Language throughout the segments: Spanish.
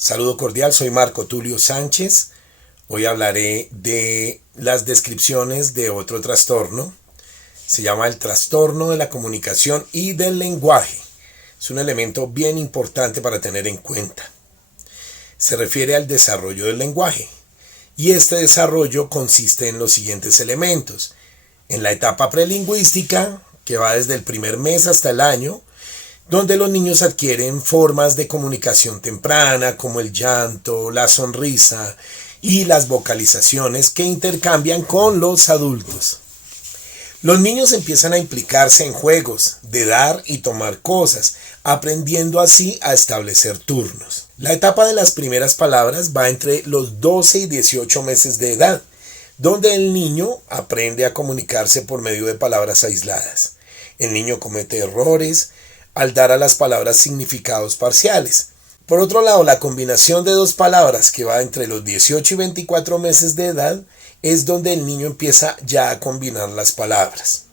Saludo cordial, soy Marco Tulio Sánchez. Hoy hablaré de las descripciones de otro trastorno. Se llama el trastorno de la comunicación y del lenguaje. Es un elemento bien importante para tener en cuenta. Se refiere al desarrollo del lenguaje. Y este desarrollo consiste en los siguientes elementos. En la etapa prelingüística, que va desde el primer mes hasta el año, donde los niños adquieren formas de comunicación temprana como el llanto, la sonrisa y las vocalizaciones que intercambian con los adultos. Los niños empiezan a implicarse en juegos de dar y tomar cosas, aprendiendo así a establecer turnos. La etapa de las primeras palabras va entre los 12 y 18 meses de edad, donde el niño aprende a comunicarse por medio de palabras aisladas. El niño comete errores al dar a las palabras significados parciales. Por otro lado, la combinación de dos palabras que va entre los 18 y 24 meses de edad es donde el niño empieza ya a combinar las palabras.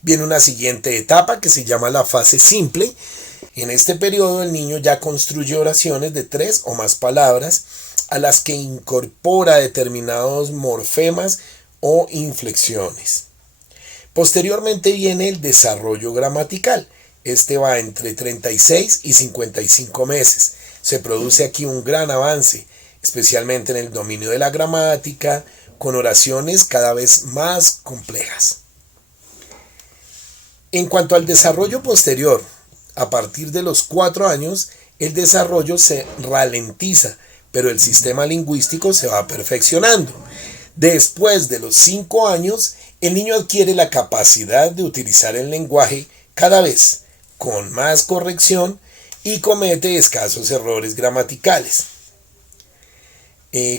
Viene una siguiente etapa que se llama la fase simple. En este periodo el niño ya construye oraciones de 3 o más palabras a las que incorpora determinados morfemas o inflexiones. Posteriormente viene el desarrollo gramatical. Este va entre 36 y 55 meses. Se produce aquí un gran avance, especialmente en el dominio de la gramática, con oraciones cada vez más complejas. En cuanto al desarrollo posterior, a partir de los 4 años, el desarrollo se ralentiza, pero el sistema lingüístico se va perfeccionando. Después de los 5 años, el niño adquiere la capacidad de utilizar el lenguaje cada vez con más corrección y comete escasos errores gramaticales.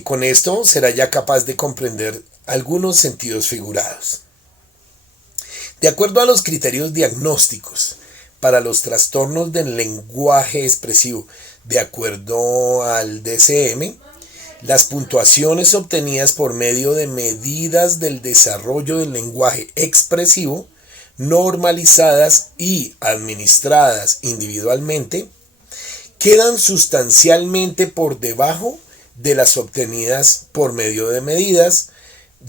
Con esto será ya capaz de comprender algunos sentidos figurados. De acuerdo a los criterios diagnósticos para los trastornos del lenguaje expresivo, de acuerdo al DSM, las puntuaciones obtenidas por medio de medidas del desarrollo del lenguaje expresivo normalizadas y administradas individualmente, quedan sustancialmente por debajo de las obtenidas por medio de medidas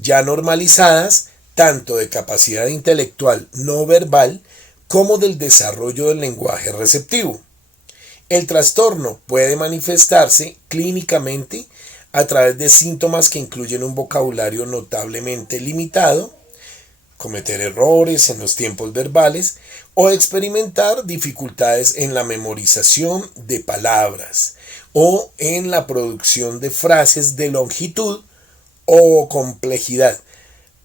ya normalizadas tanto de capacidad intelectual no verbal como del desarrollo del lenguaje receptivo. El trastorno puede manifestarse clínicamente a través de síntomas que incluyen un vocabulario notablemente limitado, cometer errores en los tiempos verbales o experimentar dificultades en la memorización de palabras o en la producción de frases de longitud o complejidad,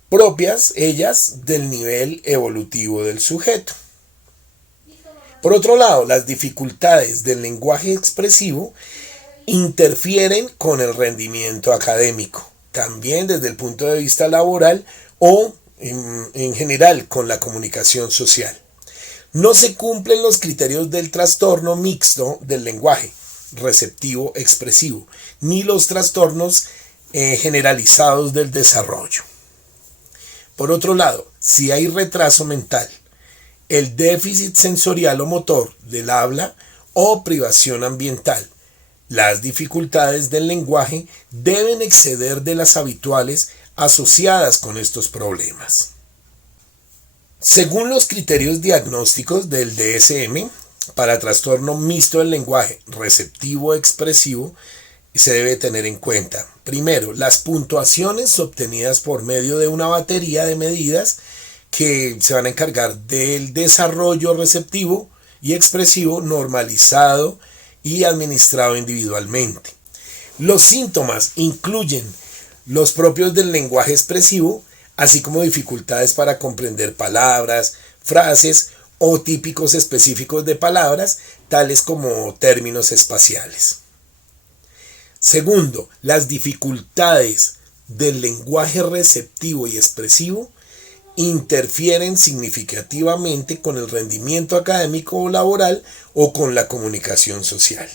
propias ellas del nivel evolutivo del sujeto. Por otro lado, las dificultades del lenguaje expresivo interfieren con el rendimiento académico, también desde el punto de vista laboral o en general con la comunicación social. No se cumplen los criterios del trastorno mixto del lenguaje receptivo expresivo, ni los trastornos generalizados del desarrollo. Por otro lado, si hay retraso mental, el déficit sensorial o motor del habla o privación ambiental, las dificultades del lenguaje deben exceder de las habituales asociadas con estos problemas. Según los criterios diagnósticos del DSM, para trastorno mixto del lenguaje receptivo-expresivo, se debe tener en cuenta, primero, las puntuaciones obtenidas por medio de una batería de medidas que se van a encargar del desarrollo receptivo y expresivo normalizado y administrado individualmente. Los síntomas incluyen los propios del lenguaje expresivo, así como dificultades para comprender palabras, frases o típicos específicos de palabras, tales como términos espaciales. Segundo, las dificultades del lenguaje receptivo y expresivo interfieren significativamente con el rendimiento académico o laboral o con la comunicación social.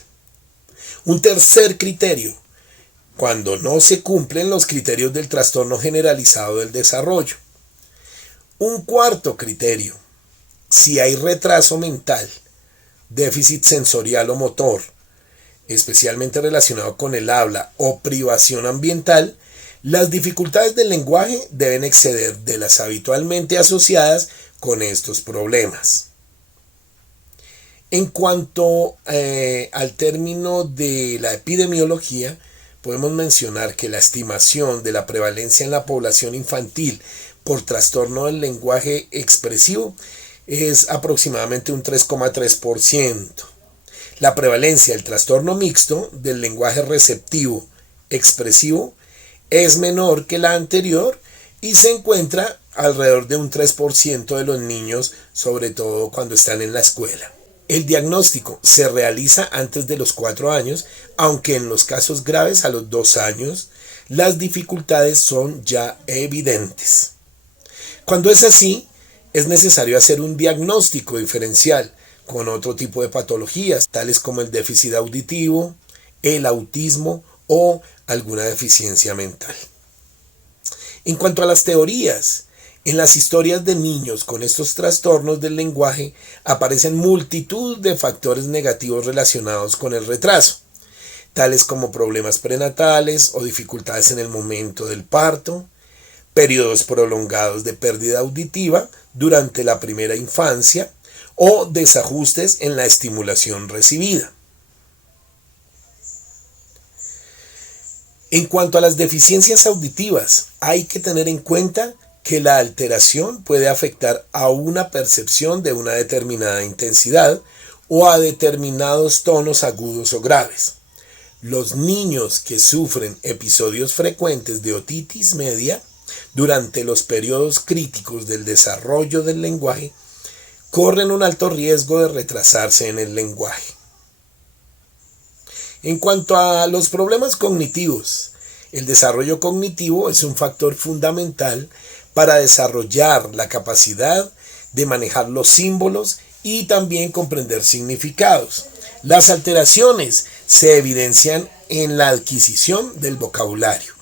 Un tercer criterio, cuando no se cumplen los criterios del trastorno generalizado del desarrollo. Un cuarto criterio, si hay retraso mental, déficit sensorial o motor, especialmente relacionado con el habla o privación ambiental, las dificultades del lenguaje deben exceder de las habitualmente asociadas con estos problemas. En cuanto al término de la epidemiología, podemos mencionar que la estimación de la prevalencia en la población infantil por trastorno del lenguaje expresivo es aproximadamente un 3,3%. La prevalencia del trastorno mixto del lenguaje receptivo expresivo es menor que la anterior y se encuentra alrededor de un 3% de los niños, sobre todo cuando están en la escuela. El diagnóstico se realiza antes de los 4 años, aunque en los casos graves a los 2 años las dificultades son ya evidentes. Cuando es así, es necesario hacer un diagnóstico diferencial con otro tipo de patologías, tales como el déficit auditivo, el autismo o alguna deficiencia mental. En cuanto a las teorías, en las historias de niños con estos trastornos del lenguaje aparecen multitud de factores negativos relacionados con el retraso, tales como problemas prenatales o dificultades en el momento del parto, periodos prolongados de pérdida auditiva durante la primera infancia o desajustes en la estimulación recibida. En cuanto a las deficiencias auditivas, hay que tener en cuenta que la alteración puede afectar a una percepción de una determinada intensidad o a determinados tonos agudos o graves. Los niños que sufren episodios frecuentes de otitis media durante los periodos críticos del desarrollo del lenguaje corren un alto riesgo de retrasarse en el lenguaje. En cuanto a los problemas cognitivos, el desarrollo cognitivo es un factor fundamental para desarrollar la capacidad de manejar los símbolos y también comprender significados. Las alteraciones se evidencian en la adquisición del vocabulario,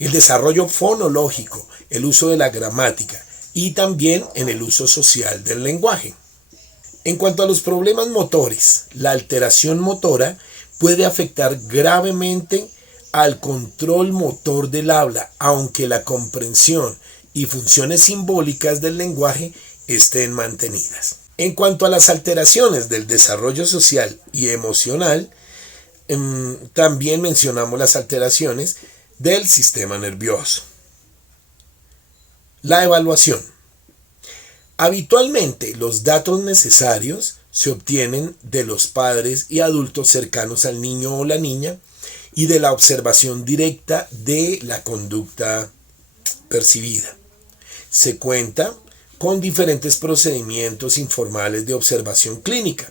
el desarrollo fonológico, el uso de la gramática y también en el uso social del lenguaje. En cuanto a los problemas motores, la alteración motora puede afectar gravemente al control motor del habla, aunque la comprensión y funciones simbólicas del lenguaje estén mantenidas. En cuanto a las alteraciones del desarrollo social y emocional, también mencionamos las alteraciones del sistema nervioso. La evaluación. Habitualmente los datos necesarios se obtienen de los padres y adultos cercanos al niño o la niña y de la observación directa de la conducta percibida. Se cuenta con diferentes procedimientos informales de observación clínica.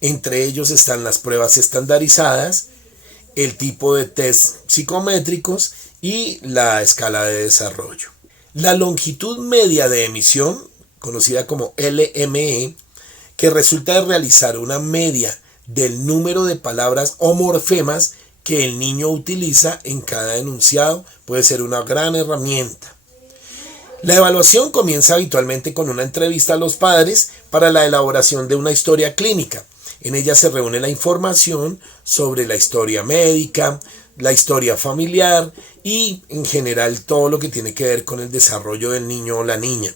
Entre ellos están las pruebas estandarizadas, el tipo de test psicométricos y la escala de desarrollo. La longitud media de emisión, conocida como LME, que resulta de realizar una media del número de palabras o morfemas que el niño utiliza en cada enunciado, puede ser una gran herramienta. La evaluación comienza habitualmente con una entrevista a los padres para la elaboración de una historia clínica. En ella se reúne la información sobre la historia médica, la historia familiar y en general todo lo que tiene que ver con el desarrollo del niño o la niña.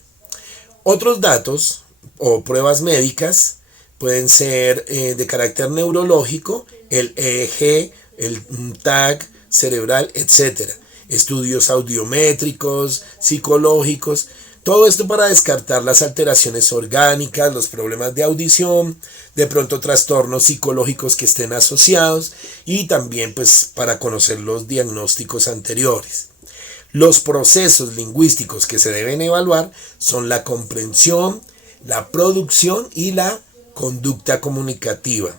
Otros datos o pruebas médicas pueden ser de carácter neurológico, el EEG, el TAC cerebral, etc. Estudios audiométricos, psicológicos, todo esto para descartar las alteraciones orgánicas, los problemas de audición, de pronto trastornos psicológicos que estén asociados y también pues para conocer los diagnósticos anteriores. Los procesos lingüísticos que se deben evaluar son la comprensión, la producción y la conducta comunicativa.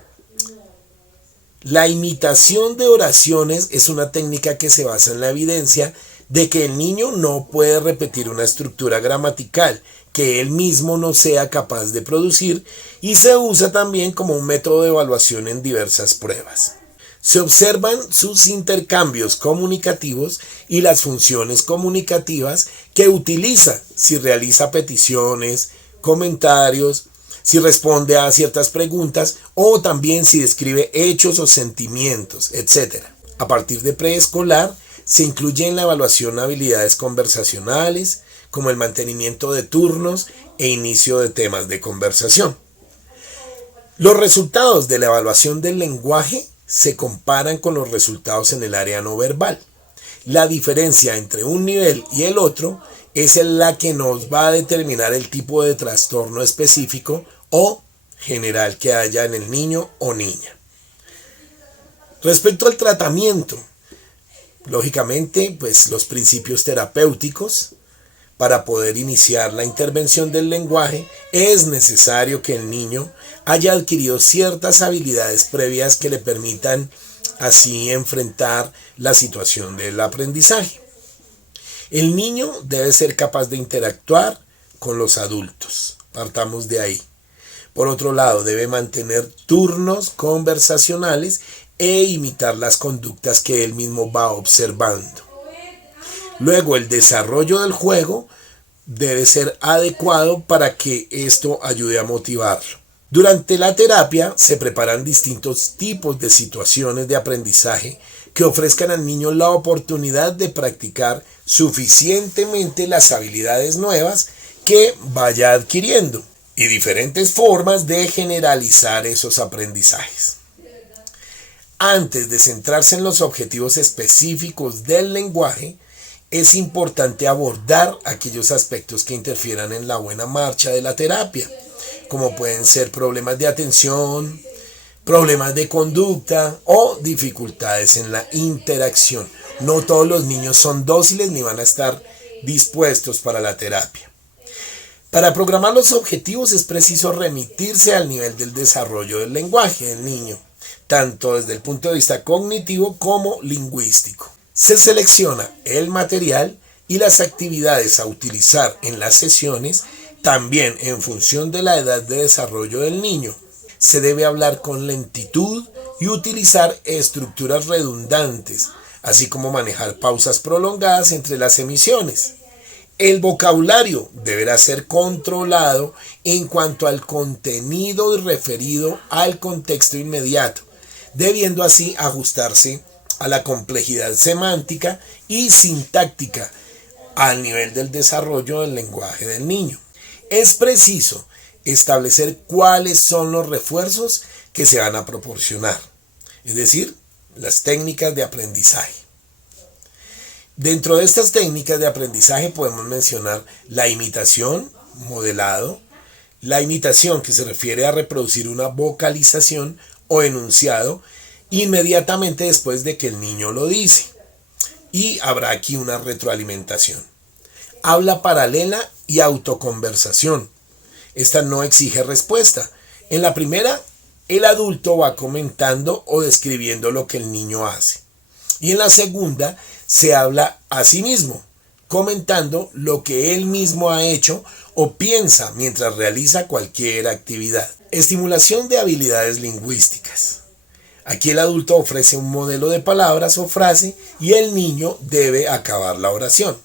La imitación de oraciones es una técnica que se basa en la evidencia de que el niño no puede repetir una estructura gramatical que él mismo no sea capaz de producir y se usa también como un método de evaluación en diversas pruebas. Se observan sus intercambios comunicativos y las funciones comunicativas que utiliza si realiza peticiones, comentarios, si responde a ciertas preguntas o también si describe hechos o sentimientos, etc. A partir de preescolar se incluye en la evaluación habilidades conversacionales, como el mantenimiento de turnos e inicio de temas de conversación. Los resultados de la evaluación del lenguaje se comparan con los resultados en el área no verbal. La diferencia entre un nivel y el otro es la que nos va a determinar el tipo de trastorno específico o general que haya en el niño o niña. Respecto al tratamiento, lógicamente, pues los principios terapéuticos. Para poder iniciar la intervención del lenguaje, es necesario que el niño haya adquirido ciertas habilidades previas que le permitan así enfrentar la situación del aprendizaje. El niño debe ser capaz de interactuar con los adultos. Partamos de ahí. Por otro lado, debe mantener turnos conversacionales e imitar las conductas que él mismo va observando. Luego, el desarrollo del juego debe ser adecuado para que esto ayude a motivarlo. Durante la terapia se preparan distintos tipos de situaciones de aprendizaje que ofrezcan al niño la oportunidad de practicar suficientemente las habilidades nuevas que vaya adquiriendo y diferentes formas de generalizar esos aprendizajes. Antes de centrarse en los objetivos específicos del lenguaje, es importante abordar aquellos aspectos que interfieran en la buena marcha de la terapia, como pueden ser problemas de atención, problemas de conducta o dificultades en la interacción. No todos los niños son dóciles ni van a estar dispuestos para la terapia. Para programar los objetivos es preciso remitirse al nivel del desarrollo del lenguaje del niño, tanto desde el punto de vista cognitivo como lingüístico. Se selecciona el material y las actividades a utilizar en las sesiones también en función de la edad de desarrollo del niño. Se debe hablar con lentitud y utilizar estructuras redundantes, así como manejar pausas prolongadas entre las emisiones. El vocabulario deberá ser controlado en cuanto al contenido referido al contexto inmediato, debiendo así ajustarse a la complejidad semántica y sintáctica al nivel del desarrollo del lenguaje del niño. Es preciso establecer cuáles son los refuerzos que se van a proporcionar, es decir, las técnicas de aprendizaje. Dentro de estas técnicas de aprendizaje podemos mencionar la imitación, modelado, la imitación que se refiere a reproducir una vocalización o enunciado inmediatamente después de que el niño lo dice. Y habrá aquí una retroalimentación. Habla paralela y autoconversación. Esta no exige respuesta. En la primera, el adulto va comentando o describiendo lo que el niño hace. Y en la segunda, se habla a sí mismo, comentando lo que él mismo ha hecho o piensa mientras realiza cualquier actividad. Estimulación de habilidades lingüísticas. Aquí el adulto ofrece un modelo de palabras o frase y el niño debe acabar la oración.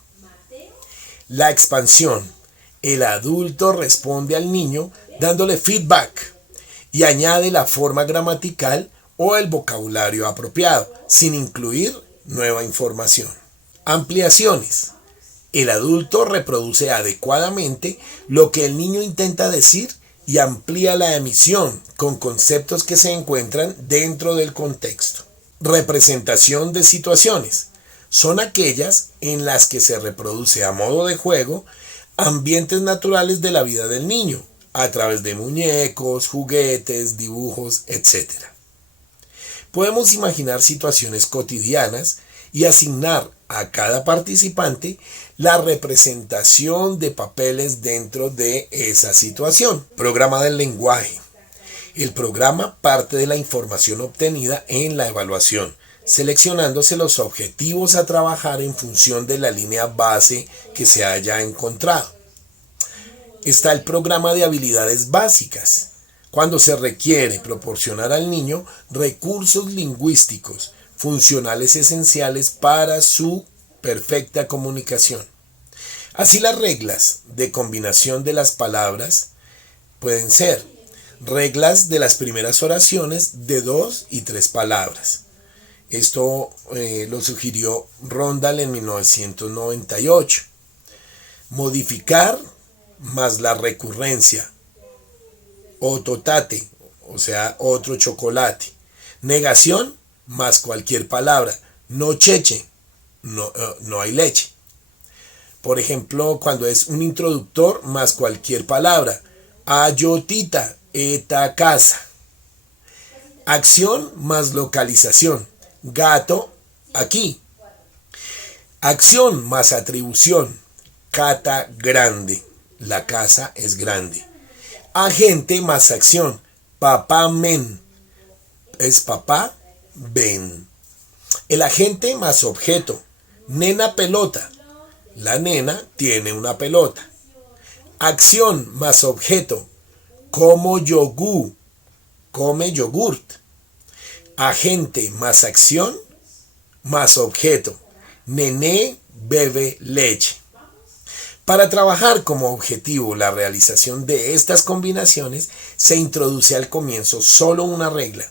La expansión. El adulto responde al niño dándole feedback y añade la forma gramatical o el vocabulario apropiado, sin incluir nueva información. Ampliaciones. El adulto reproduce adecuadamente lo que el niño intenta decir y amplía la emisión con conceptos que se encuentran dentro del contexto. Representación de situaciones. Son aquellas en las que se reproduce a modo de juego ambientes naturales de la vida del niño, a través de muñecos, juguetes, dibujos, etc. Podemos imaginar situaciones cotidianas y asignar a cada participante la representación de papeles dentro de esa situación. Programa del lenguaje. El programa parte de la información obtenida en la evaluación, seleccionándose los objetivos a trabajar en función de la línea base que se haya encontrado. Está el programa de habilidades básicas, cuando se requiere proporcionar al niño recursos lingüísticos funcionales esenciales para su perfecta comunicación. Así las reglas de combinación de las palabras pueden ser reglas de las primeras oraciones de 2 y 3 palabras. Esto lo sugirió Rondal en 1998. Modificar más la recurrencia. Ototate, o sea, otro chocolate. Negación más cualquier palabra. No cheche, no hay leche. Por ejemplo, cuando es un introductor más cualquier palabra. Ayotita, eta casa. Acción más localización. Gato, aquí. Acción más atribución. Cata, grande. La casa es grande. Agente más acción. Papá, men. Es papá, ven. El agente más objeto. Nena, pelota. La nena tiene una pelota. Acción más objeto. Como yogur. Come yogurt. Agente más acción más objeto. Nené bebe leche. Para trabajar como objetivo la realización de estas combinaciones, se introduce al comienzo solo una regla.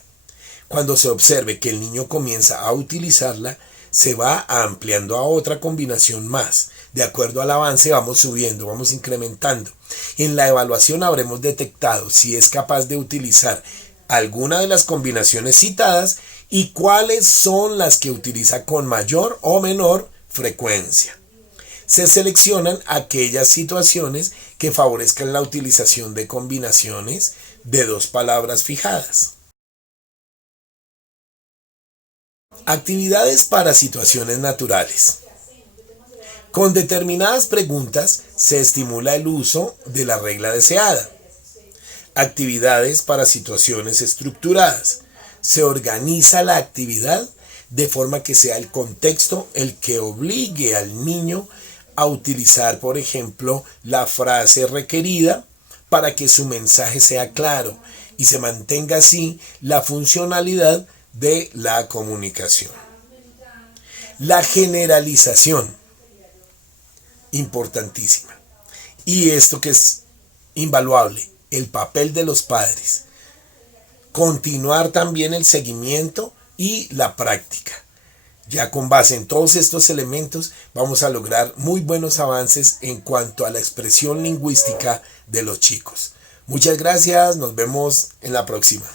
Cuando se observe que el niño comienza a utilizarla, se va ampliando a otra combinación más. De acuerdo al avance vamos subiendo, vamos incrementando. En la evaluación habremos detectado si es capaz de utilizar alguna de las combinaciones citadas y cuáles son las que utiliza con mayor o menor frecuencia. Se seleccionan aquellas situaciones que favorezcan la utilización de combinaciones de 2 palabras fijadas. Actividades para situaciones naturales. Con determinadas preguntas se estimula el uso de la regla deseada. Actividades para situaciones estructuradas. Se organiza la actividad de forma que sea el contexto el que obligue al niño a utilizar, por ejemplo, la frase requerida para que su mensaje sea claro y se mantenga así la funcionalidad de la comunicación. La generalización, importantísima. Y esto que es invaluable, el papel de los padres. Continuar también el seguimiento y la práctica. Ya con base en todos estos elementos vamos a lograr muy buenos avances en cuanto a la expresión lingüística de los chicos. Muchas gracias, nos vemos en la próxima.